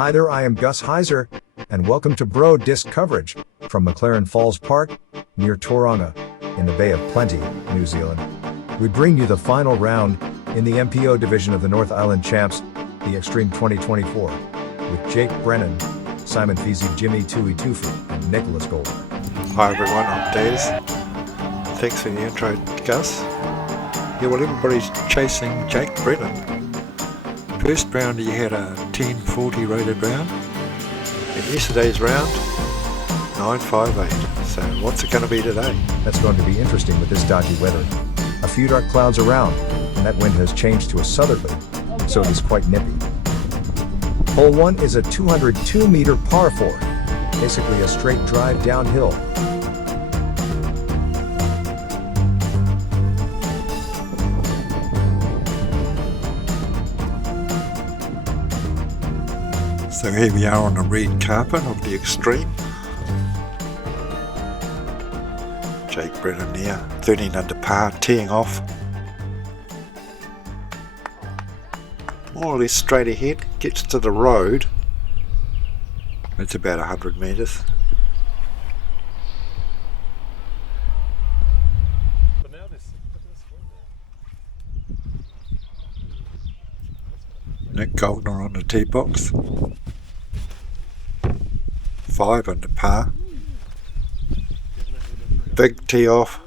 Hi there, I am Gus Heiser, and welcome to Bro Disc coverage from McLaren Falls Park, near Tauranga, in the Bay of Plenty, New Zealand. We bring you the final round in the MPO division of the North Island Champs, the Xtreme 2024, with Jake Brennan, Simon Feasy, Jimmy Tui Tufu, and Nicholas Golden. Hi everyone, I'm Daz. Thanks for the intro, Gus. Yeah, well, everybody's chasing Jake Brennan. First round he had a 10:40 rated round, and yesterday's round 9:58. So what's it going to be today? That's going to be interesting with this dodgy weather. A few dark clouds around, and that wind has changed to a southerly, so it is quite nippy. Hole 1 is a 202-meter par 4, basically a straight drive downhill. So here we are on the red carpet of the Xtreme. Jake Brennan there, 13 under par, teeing off. More or less straight ahead, gets to the road. It's about 100 metres. Nick Goldner on the tee box. 5 under par. Big tee off.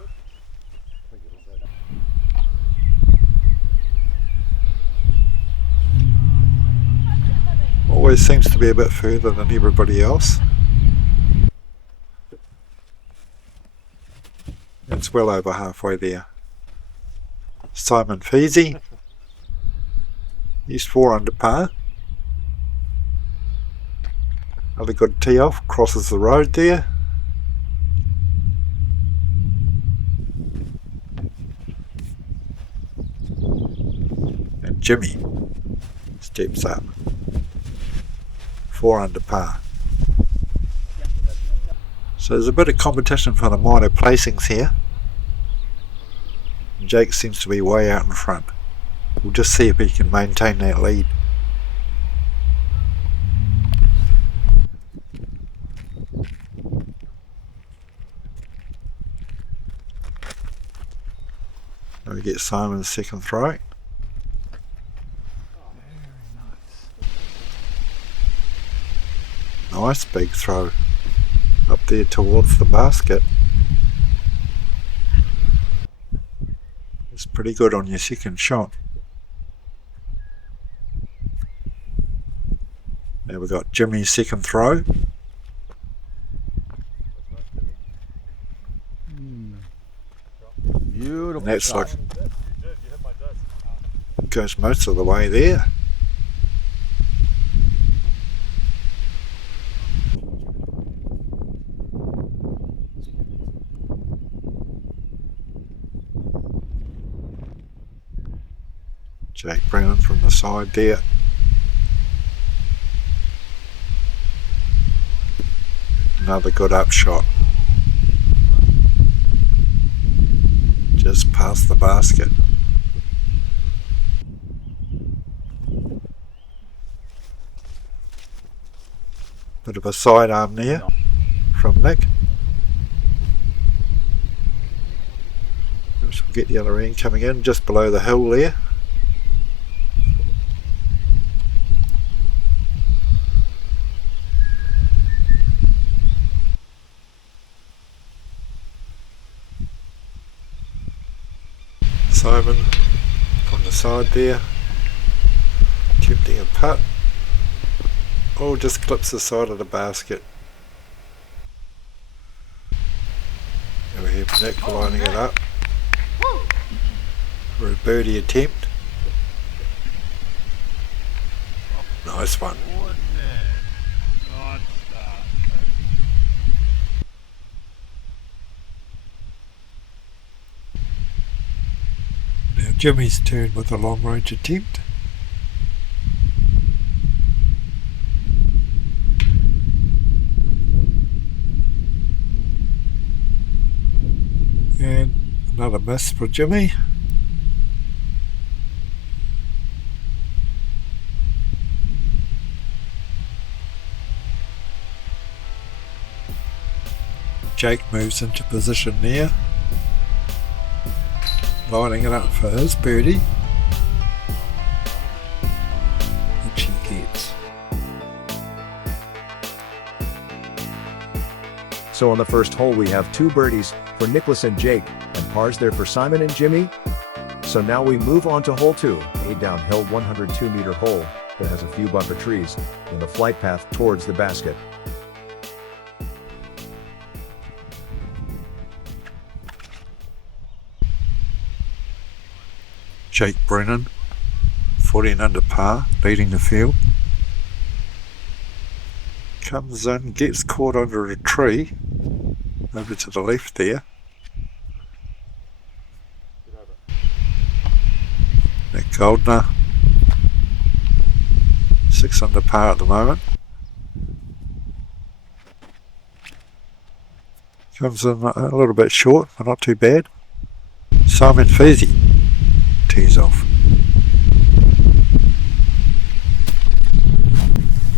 Always seems to be a bit further than everybody else. It's well over halfway there. Simon Feasy. He's 4 under par. Another good tee off, crosses the road there. And Jimmy steps up. 4 under par. So there's a bit of competition for the minor placings here. Jake seems to be way out in front. We'll just see if he can maintain that lead. Now we get Simon's second throw. Nice big throw up there towards the basket. It's pretty good on your second shot. Now we've got Jimmy's second throw. Beautiful. And that's like, goes most of the way there. Jake Brennan from the side there. Another good upshot. Just past the basket. Bit of a sidearm there from Nick. We'll get the other end coming in just below the hill there. Simon from the side there, attempting a putt. Oh, just clips the side of the basket. And we have Nick lining it up for a birdie attempt. Nice one. Now Jimmy's turn with a long range attempt. And another miss for Jimmy. Jake moves into position there, lining it up for his birdie, which he gets. So on the first hole we have 2 birdies for Nicholas and Jake, and pars there for Simon and Jimmy. So now we move on to hole 2, a downhill 102-meter hole that has a few buffer trees in the flight path towards the basket. Jake Brennan, 14 under par, leading the field. Comes in, gets caught under a tree, over to the left there. Nick Goldner, 6 under par at the moment. Comes in a little bit short, but not too bad. Simon Feasy tees off.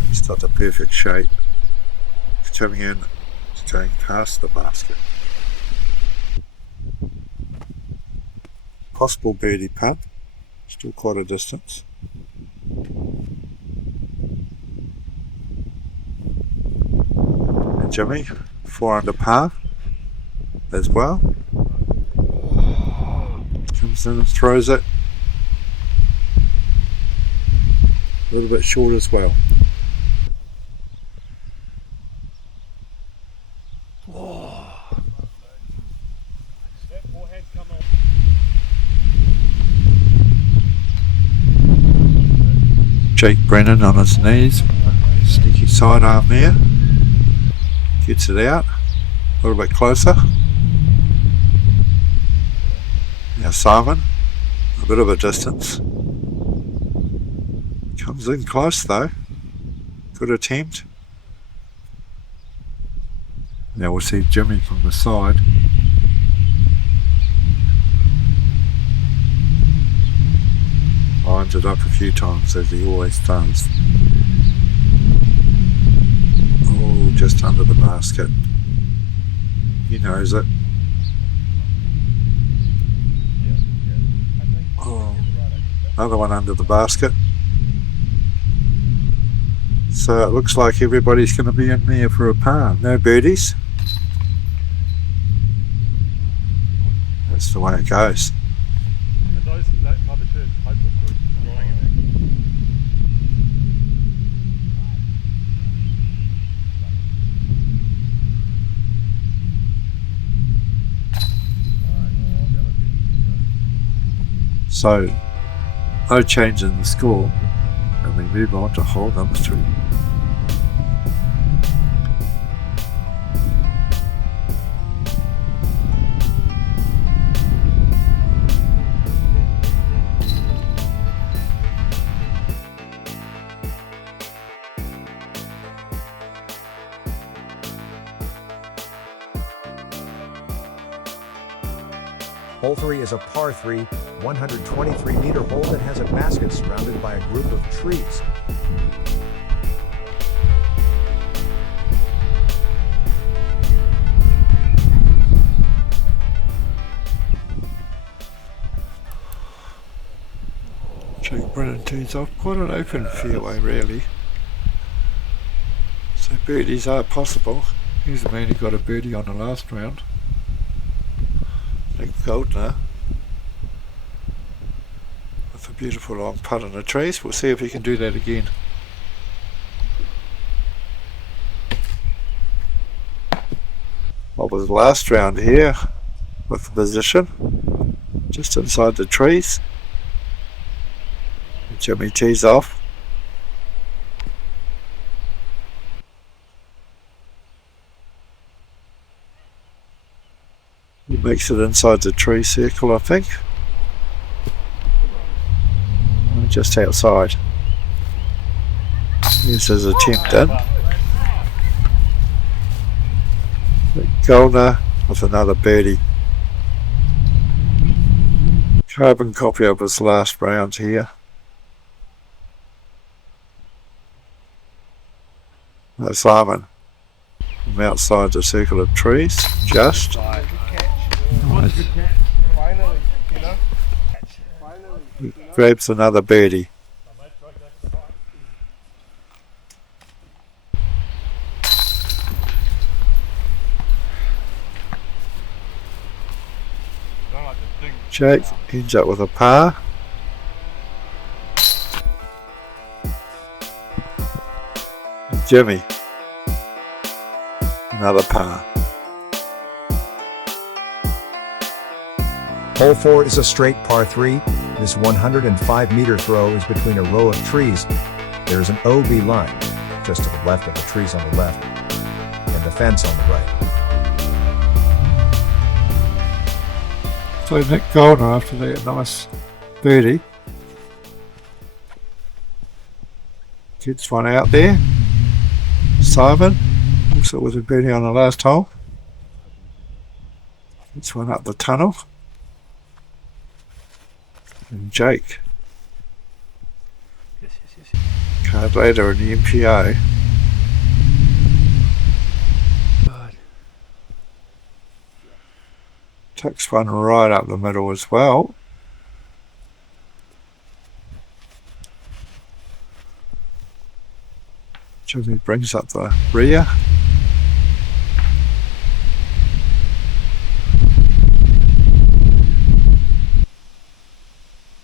It's not the perfect shape. It's coming in, it's going past the basket. Possible birdie putt, still quite a distance. And Jimmy, 4 under par as well. Comes in and throws it. A little bit short as well. Jake Brennan on his knees, sneaky sidearm there, gets it out, a little bit closer. Now Simon, a bit of a distance, comes in close though, good attempt. Now we'll see Jimmy from the side. Lines it up a few times as he always does. Oh, just under the basket. He knows it. Oh, another one under the basket. So it looks like everybody's going to be in there for a par. No birdies. That's the way it goes. So, no change in the score, and we move on to hole number 3. Hole 3 is a par 3, 123-meter hole that has a basket surrounded by a group of trees. Jake Brennan tees off, quite an open fairway really. So birdies are possible. Here's the man who got a birdie on the last round. Nick Goldner with a beautiful long putt on the trees. We'll see if he can do that again. What was the last round here with the position just inside the trees. Jimmy tees off. He makes it inside the tree circle, I think. Just outside. Here's his attempt in. Goldner with another birdie. Carbon copy of his last round here. Simon from outside the circle of trees, just. Nice. Grabs another birdie. Jake ends up with a par. And Jimmy, another par. Hole 4 is a straight par 3. This 105-meter throw is between a row of trees. There is an OB line just to the left of the trees on the left and the fence on the right. So Nick Golden, after that nice birdie, gets one out there. Simon, also with a birdie on the last hole, gets one up the tunnel. And Jake, card later in the Mpo, takes one right up the middle as well. Jimmy brings up the rear.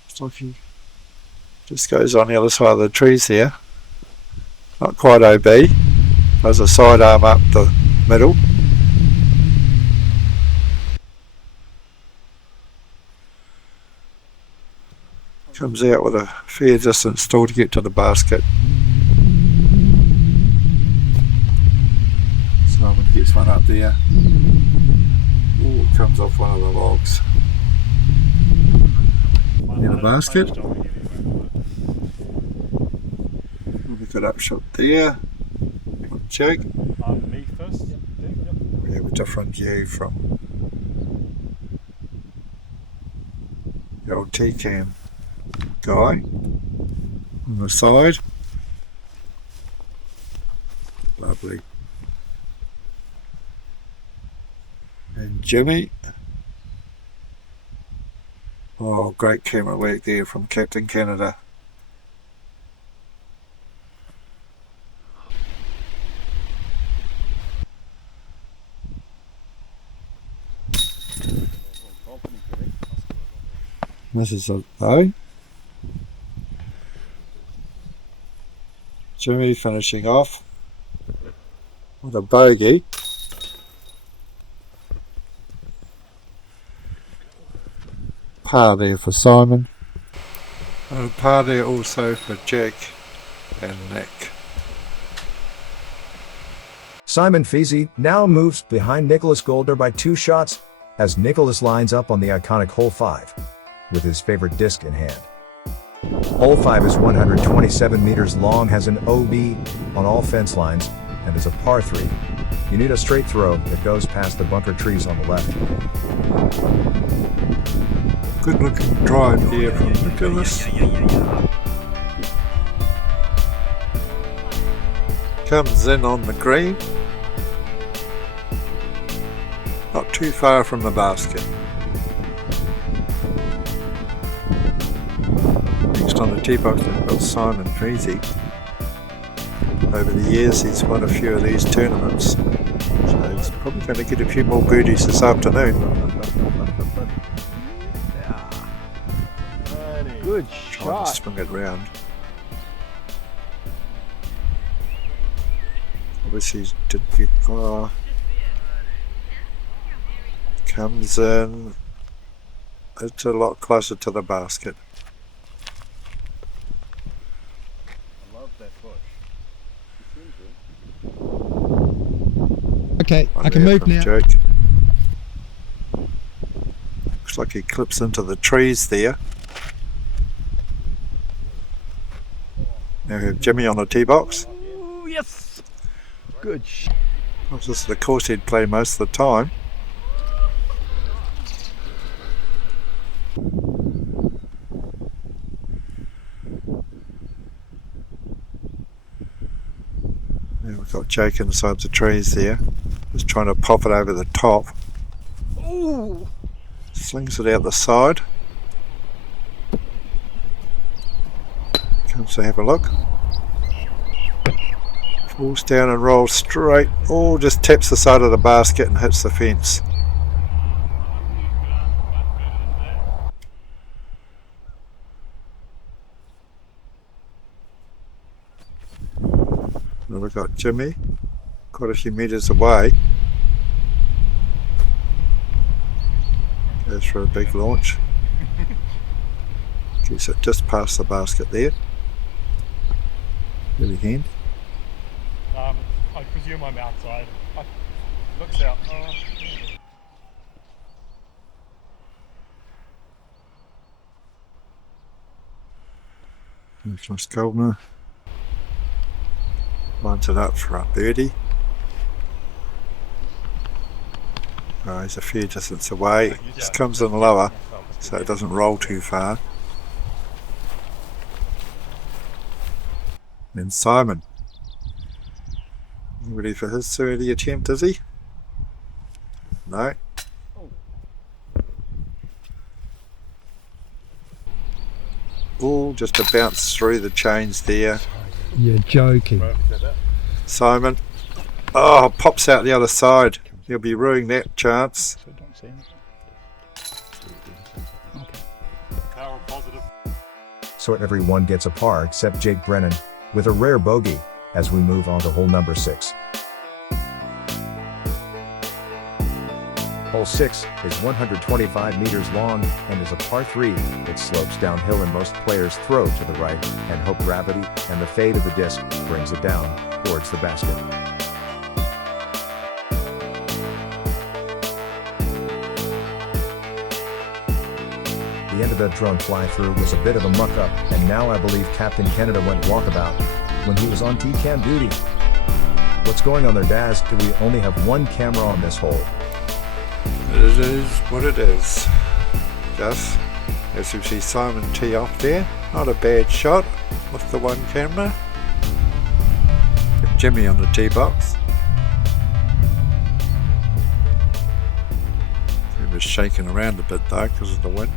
It's like he just goes on the other side of the trees here. Not quite OB. Does a side arm up the middle. Comes out with a fair distance still to get to the basket. Simon gets one up there. Ooh, it comes off one of the logs. Near the basket. Look at upshot there. One check. Me first. We have a different view from the old T-cam guy on the side. Lovely. And Jimmy. Oh, great camera work there from Captain Canada. This is a though. Jimmy finishing off with a bogey. Par there for Simon. And a par there also for Jack and Nick. Simon Feasey now moves behind Nicholas Goldner by 2 shots as Nicholas lines up on the iconic hole 5 with his favorite disc in hand. Hole 5 is 127 meters long, has an OB on all fence lines, and is a par 3. You need a straight throw that goes past the bunker trees on the left. Good looking drive here from Nicholas. Comes in on the green. Not too far from the basket. Next on the tee box we've got Simon Feasey. Over the years he's won a few of these tournaments. So he's probably going to get a few more birdies this afternoon. Good Trying to shot. swing it round. Obviously he didn't get far. Comes in. It's a lot closer to the basket. I love that bush. Okay, One I can there move from now. Jake. Looks like he clips into the trees there. Now we have Jimmy on the tee box. Ooh, yes. Good shot. This is the course he'd play most of the time. Now Got Jake inside the trees there. Just trying to pop it over the top. Ooh! Slings it out the side. Comes to have a look. Falls down and rolls straight. Oh, just taps the side of the basket and hits the fence. Now we've got Jimmy, quite a few metres away. Goes for a big launch. Gets it just past the basket there. Really hand. I presume I'm outside. Looks out. Nicholas Goldner lines it up for a birdie. Oh, he's a fair distance away. Just comes in lower so it doesn't roll too far. Then Simon. Ready for his 30 attempt, is he? No. Oh, just a bounce through the chains there. You're joking. Simon. Oh, pops out the other side. He'll be ruining that chance. Power positive. So everyone gets a par except Jake Brennan, with a rare bogey, as we move on to hole number 6. Hole 6 is 125 meters long and is a par 3. It slopes downhill and most players throw to the right and hope gravity and the fade of the disc brings it down towards the basket. The end of that drone fly-through was a bit of a muck-up, and now I believe Captain Canada went walkabout when he was on T-cam duty. What's going on there, Daz? Do we only have one camera on this hole? It is what it is. Just as you see Simon tee off there, not a bad shot with the one camera. Get Jimmy on the tee box. He was shaking around a bit though because of the wind.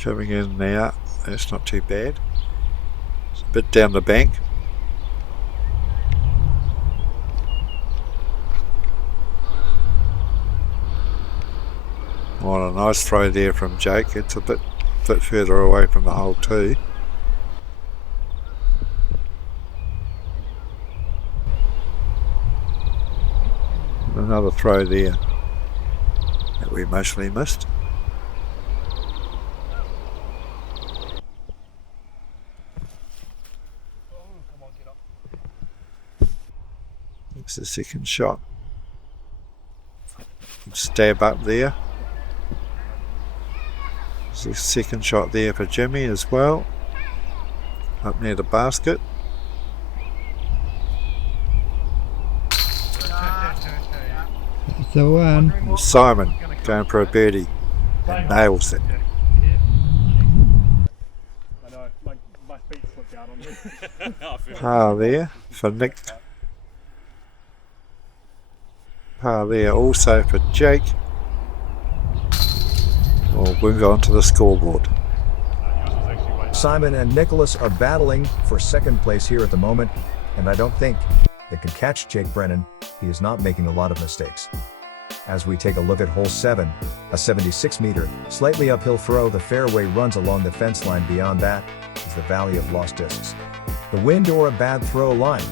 Coming in now, that's not too bad. It's a bit down the bank. Well, a nice throw there from Jake. It's a bit further away from the hole too. Another throw there that we mostly missed. It's the second shot. Stab up there. There's the second shot there for Jimmy as well. Up near the basket. That's the one. And Simon going for a birdie and nails it. I know, my feet slipped out on me. Par there for Nick. Par there also for Jake. We'll move on to the scoreboard. Simon and Nicholas are battling for second place here at the moment, and I don't think they can catch Jake Brennan. He is not making a lot of mistakes. As we take a look at hole 7, a 76-meter, slightly uphill throw, the fairway runs along the fence line. Beyond that is the valley of lost discs. The wind or a bad throw line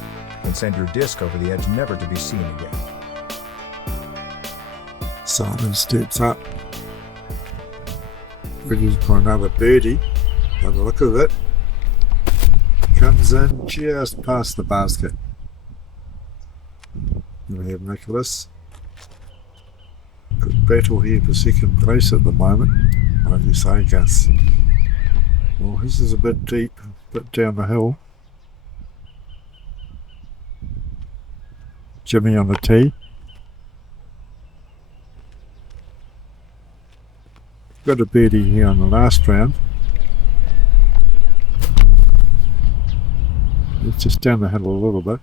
can send your disc over the edge, never to be seen again. Simon steps up. Ready for another birdie. By the look of it. Comes in just past the basket. And we have Nicholas. Good battle here for second place at the moment. Like you say, Gus. Well, his is a bit deep, a bit down the hill. Jimmy on the tee. Got a birdie here on the last round. It's just down the hill a little bit.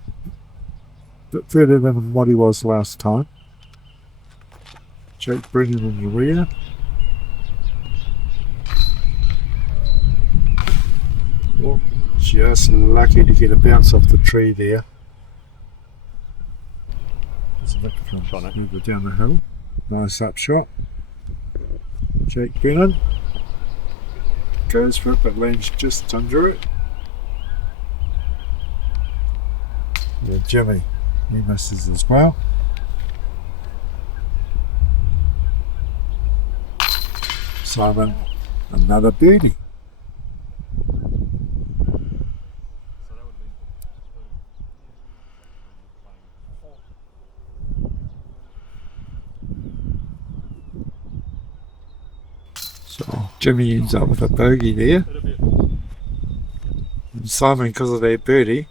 Bit further than what he was last time. Jake Brennan in the rear. Oh, just lucky to get a bounce off the tree there. There's a look from further down the hill. Nice upshot. Jake Brennan goes for it, but lands just under it. Yeah, Jimmy, he misses as well. Simon, another birdie. So Jimmy ends up with a bogey there. And Simon, because of that birdie,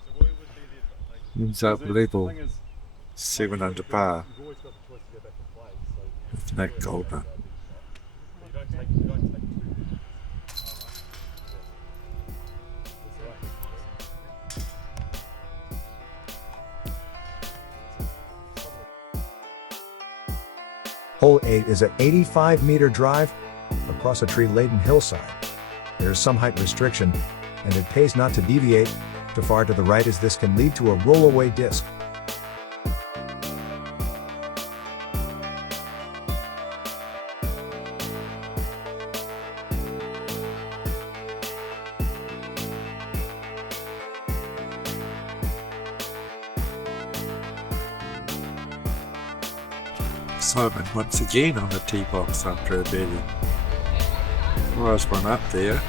ends up level 7 under par with Nick Goldner. Hole 8 is an 85-meter drive across a tree-laden hillside. There is some height restriction, and it pays not to deviate too far to the right, as this can lead to a rollaway disc. Simon once again on the tee box after a birdie. Nice one up there.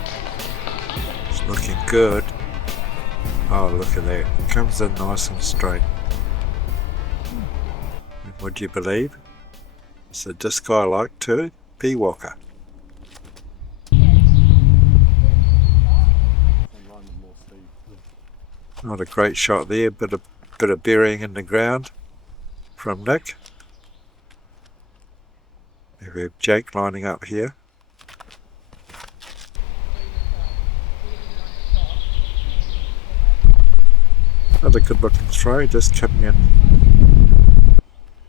It's looking good. Oh, look at that. Comes in nice and straight. And would you believe? It's a disc I like too. P. Walker. Not a great shot there, bit of burying in the ground from Nick. We have Jake lining up here. Another good looking throw, just coming in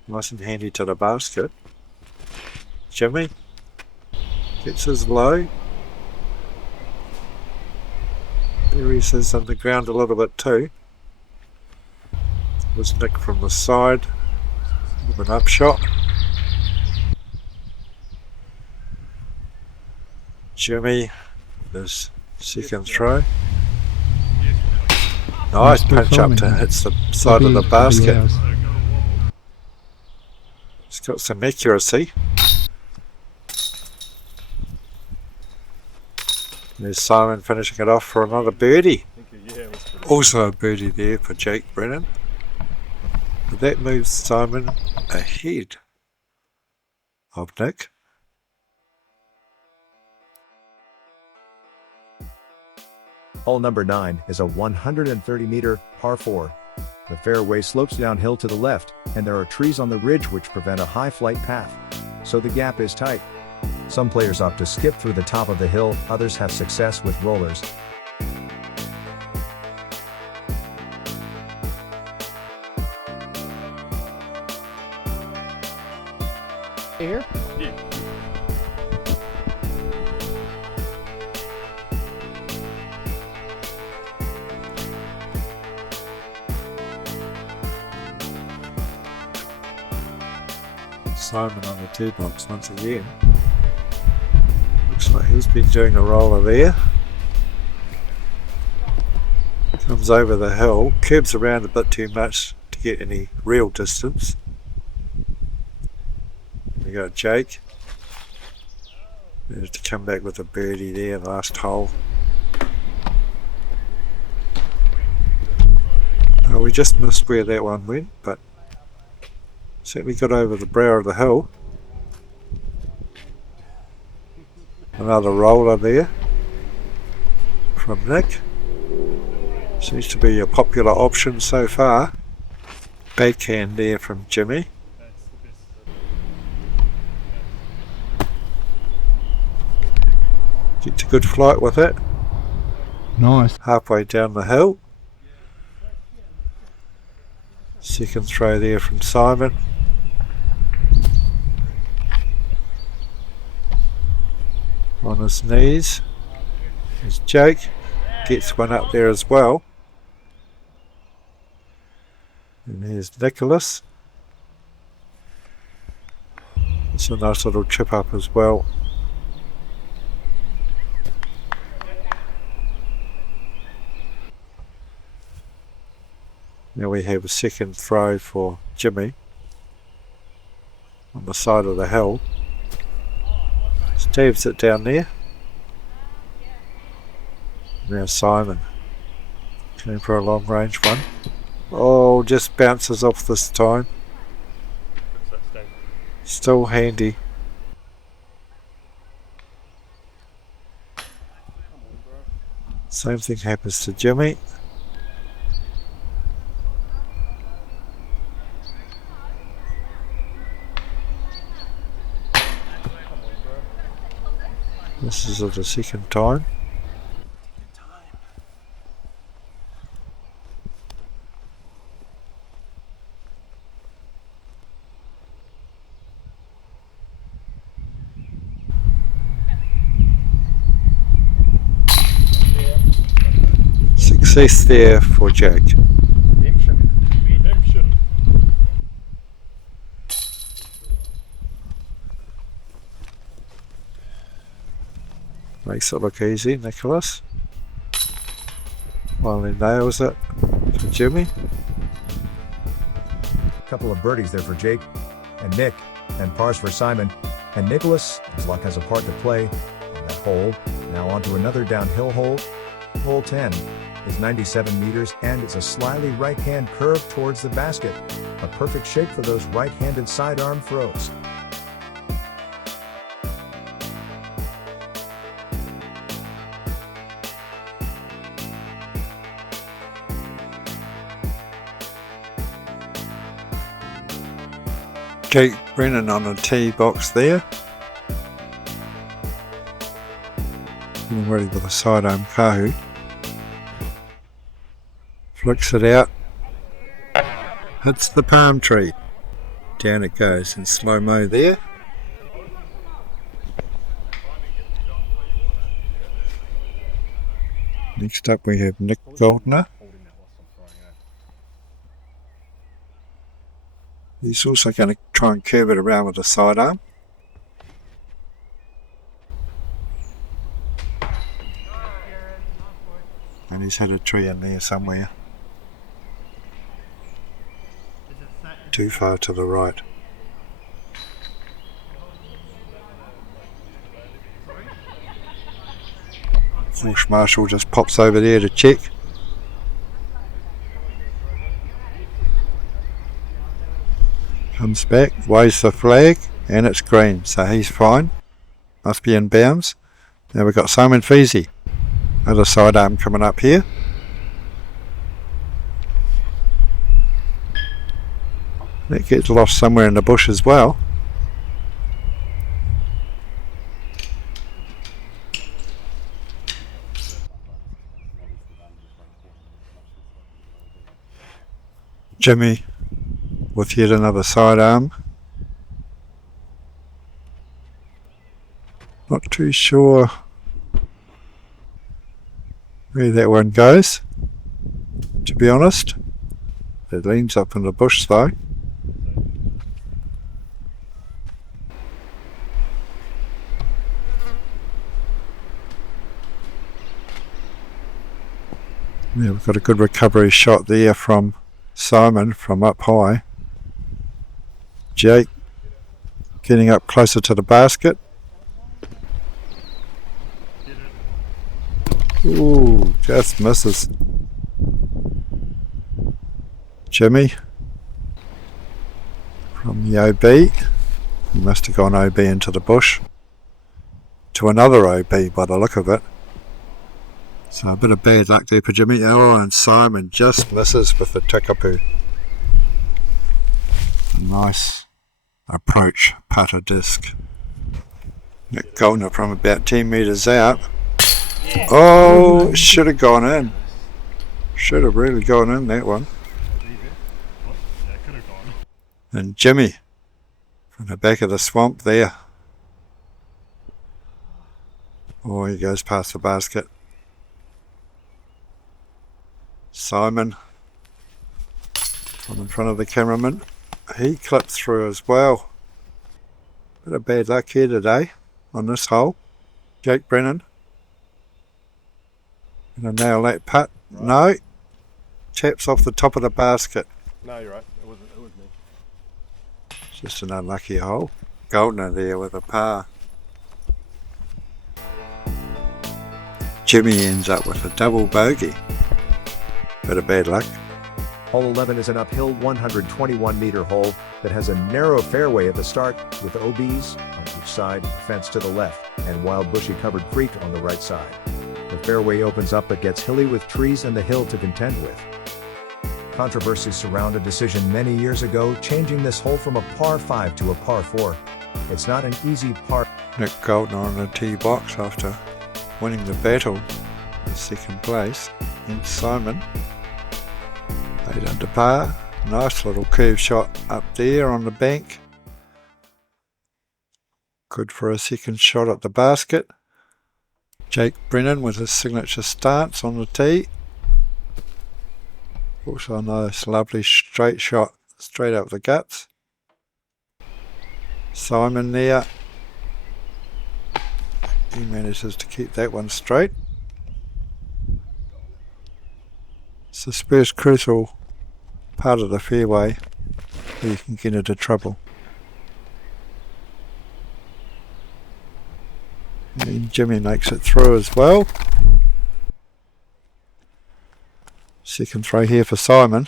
nice and handy to the basket. Jimmy gets his low. Buries his on the ground a little bit too. Was Nick from the side with an upshot. Jimmy, his second throw. Nice punch up to hits the side of the basket. He's got some accuracy. There's Simon finishing it off for another birdie. Also a birdie there for Jake Brennan. But that moves Simon ahead of Nick. Hole number 9 is a 130-meter par 4. The fairway slopes downhill to the left, and there are trees on the ridge which prevent a high flight path. So the gap is tight. Some players opt to skip through the top of the hill, others have success with rollers. Here? Yeah. Simon on the tee box once again. Looks like he's been doing a roller there. Comes over the hill, curves around a bit too much to get any real distance. We got Jake. There's to come back with a birdie there, last hole. We just missed where that one went, but certainly got over the brow of the hill. Another roller there from Nick. Seems to be a popular option so far. Backhand there from Jimmy. Gets a good flight with it. Nice. Halfway down the hill. Second throw there from Simon. On his knees. There's Jake. Gets one up there as well. And here's Nicholas. It's a nice little chip up as well. Now we have a second throw for Jimmy on the side of the hill. Stabs it down there. Now Simon going for a long range one. Oh, just bounces off this time. Still handy. Same thing happens to Jimmy. This is the second time. Success there for Jake. Redemption. Makes it look easy, Nicholas. Finally nails it for Jimmy. Couple of birdies there for Jake and Nick, and pars for Simon and Nicholas. His luck has a part to play on that hole. Now on to another downhill hole. Hole 10 is 97 meters and it's a slyly right-hand curve towards the basket. A perfect shape for those right-handed sidearm throws. Jake Brennan on a tee box there. Getting ready with a sidearm Kahu. Flicks it out. Hits the palm tree. Down it goes in slow-mo there. Next up we have Nick Goldner. He's also going to try and curve it around with a sidearm. And he's hit a tree in there somewhere. Too far to the right. Force Marshal just pops over there to check. Comes back, waves the flag, and it's green, so he's fine. Must be in bounds. Now we've got Simon Feasy. Other sidearm coming up here. That gets lost somewhere in the bush as well. Jimmy with yet another sidearm. Not too sure where that one goes, to be honest. It leans up in the bush though. Yeah, we've got a good recovery shot there from Simon from up high. Jake getting up closer to the basket. Ooh, just misses. Jimmy from the OB. He must have gone OB into the bush. To another OB by the look of it. So a bit of bad luck there for Jimmy. Oh, and Simon just misses with the Tikapu. A nice approach putter disc. Nick Goldner from about 10 metres out. Oh, should have gone in. Should have really gone in, that one. Yeah, could have gone. And Jimmy from the back of the swamp there. Oh, he goes past the basket. Simon from in front of the cameraman. He clipped through as well. Bit of bad luck here today on this hole. Jake Brennan. Gonna nail that putt. No. Taps off the top of the basket. No, you're right. It was me. Just an unlucky hole. Goldner there with a par. Jimmy ends up with a double bogey. Bit of bad luck. Hole 11 is an uphill 121-meter hole that has a narrow fairway at the start with OBs on each side, fence to the left, and wild bushy covered creek on the right side. The fairway opens up but gets hilly with trees and the hill to contend with. Controversies surround a decision many years ago changing this hole from a par 5 to a par 4. It's not an easy par. Nick Goldner on the tee box after winning the battle in second place. And Simon 8 under par. Nice little curve shot up there on the bank. Good for a second shot at the basket. Jake Brennan with his signature stance on the tee. Also a nice lovely straight shot straight up the guts. Simon there. He manages to keep that one straight. It's the first crucial part of the fairway where you can get into trouble. And Jimmy makes it through as well. Second throw here for Simon.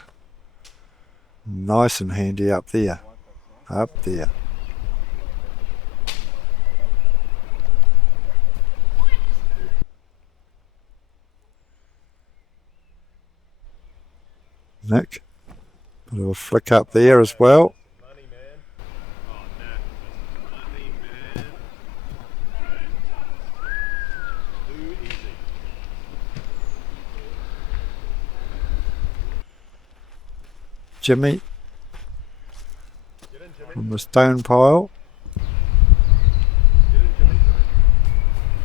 Nice and handy up there. Up there. Nick, bit of a flick up there as well. Jimmy from the stone pile.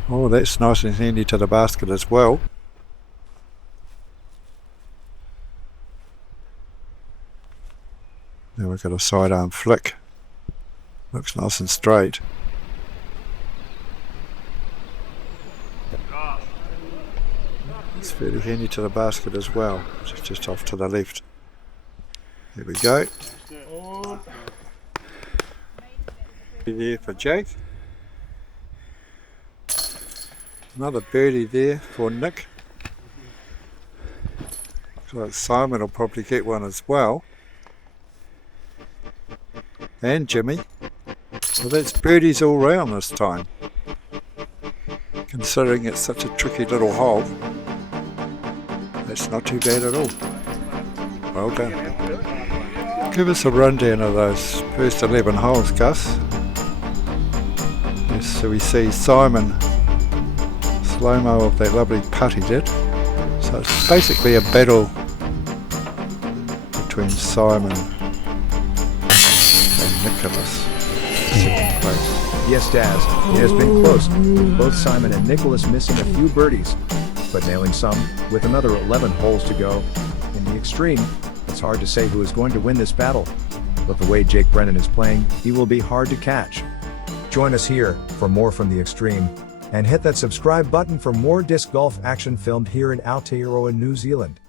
Oh, that's nice and handy to the basket as well. Now we've got a sidearm flick. Looks nice and straight. It's fairly handy to the basket as well. It's just off to the left. There we go. There for Jake. Another birdie there for Nick. Looks like Simon will probably get one as well. And Jimmy. So that's birdies all round this time. Considering it's such a tricky little hole, that's not too bad at all. Well done. Give us a rundown of those first 11 holes, Gus. Yes, so we see Simon slow-mo of that lovely putt he did. So it's basically a battle between Simon and Nicholas. Second place. Yes, Daz, it has been close, with both Simon and Nicholas missing a few birdies, but nailing some, with another 11 holes to go. In the Xtreme, it's hard to say who is going to win this battle, but the way Jake Brennan is playing, he will be hard to catch. Join us here for more from the Xtreme, and hit that subscribe button for more disc golf action filmed here in Aotearoa, New Zealand.